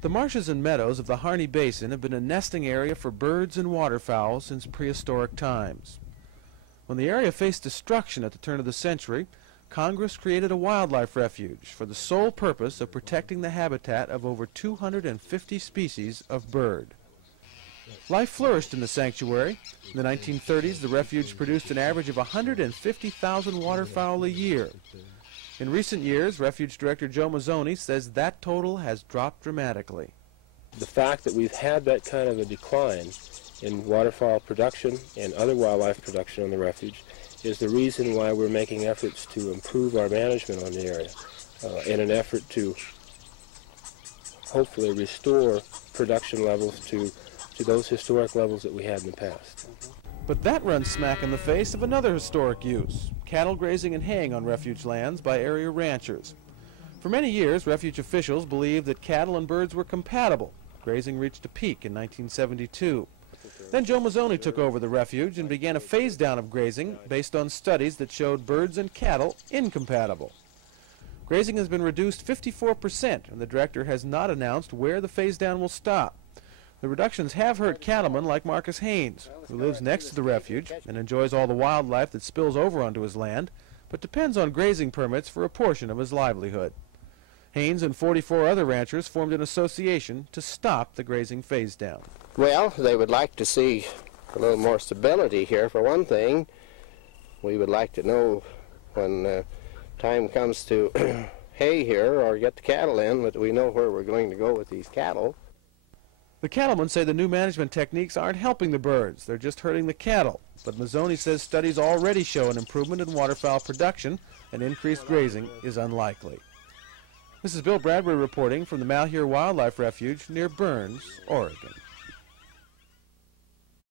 The marshes and meadows of the Harney Basin have been a nesting area for birds and waterfowl since prehistoric times. When the area faced destruction at the turn of the century, Congress created a wildlife refuge for the sole purpose of protecting the habitat of over 250 species of bird. Life flourished in the sanctuary. In the 1930s, the refuge produced an average of 150,000 waterfowl a year. In recent years, Refuge Director Joe Mazzoni says that total has dropped dramatically. The fact that we've had that kind of a decline in waterfowl production and other wildlife production on the refuge is the reason why we're making efforts to improve our management on the area in an effort to hopefully restore production levels to those historic levels that we had in the past. But that runs smack in the face of another historic use, cattle grazing and haying on refuge lands by area ranchers. For many years, refuge officials believed that cattle and birds were compatible. Grazing reached a peak in 1972. Then Joe Mazzoni took over the refuge and began a phase down of grazing based on studies that showed birds and cattle incompatible. Grazing has been reduced 54%, and the director has not announced where the phase down will stop. The reductions have hurt cattlemen like Marcus Haynes, who lives next to the refuge and enjoys all the wildlife that spills over onto his land, but depends on grazing permits for a portion of his livelihood. Haynes and 44 other ranchers formed an association to stop the grazing phase down. Well, they would like to see a little more stability here, for one thing. We would like to know when time comes to hay here or get the cattle in, that we know where we're going to go with these cattle. The cattlemen say the new management techniques aren't helping the birds, they're just hurting the cattle. But Mazzoni says studies already show an improvement in waterfowl production, and increased grazing is unlikely. This is Bill Bradbury reporting from the Maheur Wildlife Refuge near Burns, Oregon.